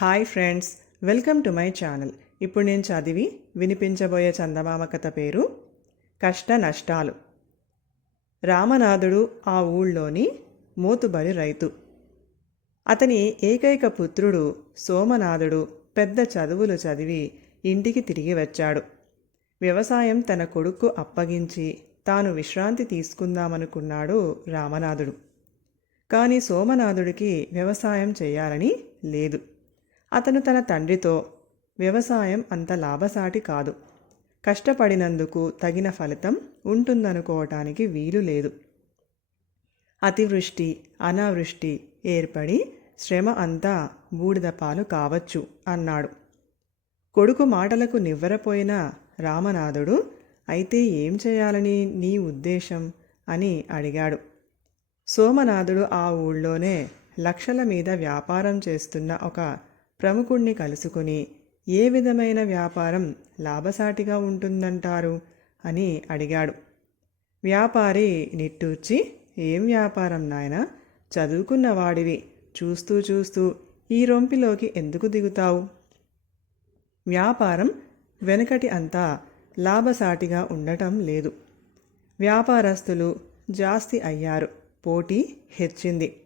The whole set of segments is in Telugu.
Hi friends welcome to my channel. ఇప్పుడు నేను చదివి వినిపించబోయే చందమామ కథ పేరు కష్ట నష్టాలు. రామనాథుడు ఆ ఊళ్ళోని మోతుబరి రైతు. అతని ఏకైక పుత్రుడు సోమనాథుడు పెద్ద చదువులు చదివి ఇంటికి తిరిగి వచ్చాడు. వ్యవసాయం తన కొడుకు అప్పగించి తాను విశ్రాంతి తీసుకుందామనుకున్నాడు రామనాథుడు. కానీ సోమనాథుడికి వ్యవసాయం చేయాలని లేదు. అతను తన తండ్రితో వ్యవసాయం అంత లాభసాటి కాదు. కష్టపడినందుకు తగిన ఫలితం ఉంటుందనుకోవటానికి వీలు లేదు. అతివృష్టి అనావృష్టి ఏర్పడి శ్రమ అంతా బూడిదపాలు కావచ్చు అన్నాడు. కొడుకు మాటలకు నివ్వరపోయిన రామనాథుడు అయితే ఏం చేయాలని నీ ఉద్దేశం? అని అడిగాడు. సోమనాథుడు ఆ ఊళ్ళోనే లక్షల మీద వ్యాపారం చేస్తున్న ఒక ప్రముఖుణ్ణి కలుసుకుని ఏ విధమైన వ్యాపారం లాభసాటిగా ఉంటుందంటారు? అని అడిగాడు. వ్యాపారి నిట్టూర్చి ఏం వ్యాపారం నాయన? చదువుకున్న వాడివి. చూస్తూ చూస్తూ ఈ రొంపిలోకి ఎందుకు దిగుతావు? వ్యాపారం వెనకటి అంతా లాభసాటిగా ఉండటం లేదు. వ్యాపారస్తులు జాస్తి అయ్యారు. పోటీ హెచ్చింది.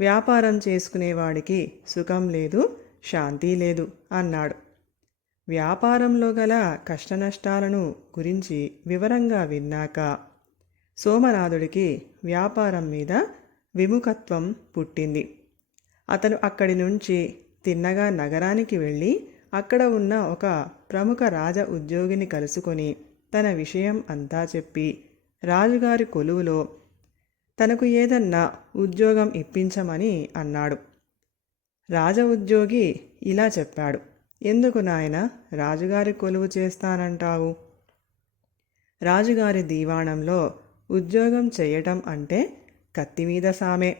వ్యాపారం చేసుకునేవాడికి సుఖం లేదు. శాంతి లేదు అన్నాడు. వ్యాపారంలో గల కష్టనష్టాలను గురించి వివరంగా విన్నాక సోమనాథుడికి వ్యాపారం మీద విముఖత్వం పుట్టింది. అతను అక్కడి నుంచి తిన్నగా నగరానికి వెళ్ళి అక్కడ ఉన్న ఒక ప్రముఖ రాజ ఉద్యోగిని కలుసుకొని తన విషయం అంతా చెప్పి రాజుగారి కొలువులో తనకు ఏదన్నా ఉద్యోగం ఇప్పించమని అన్నాడు. రాజ ఉద్యోగి ఇలా చెప్పాడు. ఎందుకు నాయన? రాజుగారి కొలువు చేస్తానంటావు. రాజుగారి దీవాణంలో ఉద్యోగం చేయటం అంటే కత్తి మీద సామే.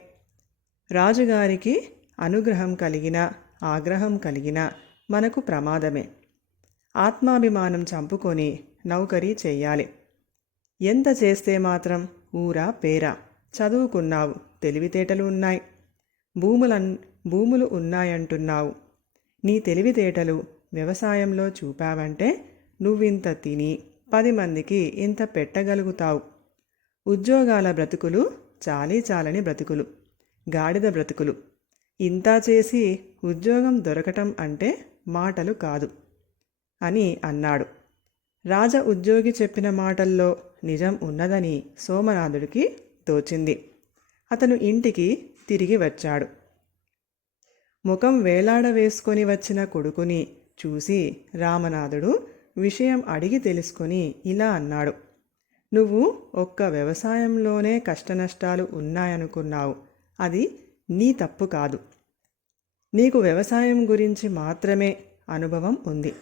రాజుగారికి అనుగ్రహం కలిగిన ఆగ్రహం కలిగిన మనకు ప్రమాదమే. ఆత్మాభిమానం చంపుకొని నౌకరీ చేయాలి. ఎంత చేస్తే మాత్రం ఊరా పేరా? చదువుకున్నావు తెలివితేటలు ఉన్నాయి. భూములన్ భూములు ఉన్నాయంటున్నావు. నీ తెలివితేటలు వ్యవసాయంలో చూపావంటే నువ్వింత తిని పది మందికి ఇంత పెట్టగలుగుతావు. ఉద్యోగాల బ్రతుకులు చాలీ చాలని బ్రతుకులు గాడిద బ్రతుకులు. ఇంత చేసి ఉద్యోగం దొరకటం అంటే మాటలు కాదు అని అన్నాడు. రాజ ఉద్యోగి చెప్పిన మాటల్లో నిజం ఉన్నదని సోమనాథుడికి తోచింది. అతను ఇంటికి తిరిగి వచ్చాడు. ముఖం వేలాడ వేసుకొని వచ్చిన కొడుకుని చూసి రామనాథుడు విషయం అడిగి తెలుసుకొని ఇలా అన్నాడు. నువ్వు ఒక్క వ్యవసాయంలోనే కష్టనష్టాలు ఉన్నాయనుకున్నావు. అది నీ తప్పు కాదు. నీకు వ్యవసాయం గురించి మాత్రమే అనుభవం ఉంది.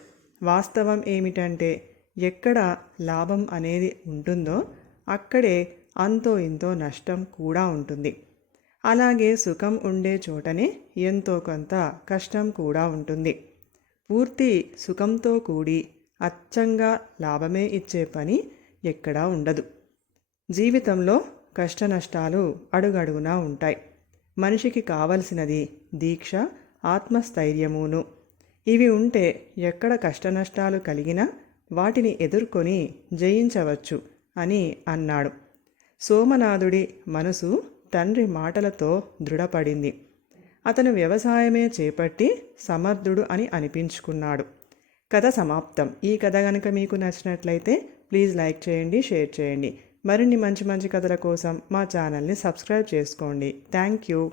వాస్తవం ఏమిటంటే ఎక్కడ లాభం అనేది ఉంటుందో అక్కడే అంతో ఇంతో నష్టం కూడా ఉంటుంది. అలాగే సుఖం ఉండే చోటనే ఎంతో కొంత కష్టం కూడా ఉంటుంది. పూర్తి సుఖంతో కూడి అచ్చంగా లాభమే ఇచ్చే పని ఎక్కడా ఉండదు. జీవితంలో కష్టనష్టాలు అడుగడుగునా ఉంటాయి. మనిషికి కావలసినది దీక్ష ఆత్మస్థైర్యమును. ఇవి ఉంటే ఎక్కడ కష్టనష్టాలు కలిగినా వాటిని ఎదుర్కొని జయించవచ్చు అని అన్నాడు. సోమనాథుడి మనసు తండ్రి మాటలతో దృఢపడింది. అతను వ్యవసాయమే చేపట్టి సమర్థుడు అని అనిపించుకున్నాడు. కథ సమాప్తం. ఈ కథ కనుక మీకు నచ్చినట్లయితే ప్లీజ్ లైక్ చేయండి షేర్ చేయండి. మరిన్ని మంచి మంచి కథల కోసం మా ఛానల్ని సబ్స్క్రైబ్ చేసుకోండి. Thank you.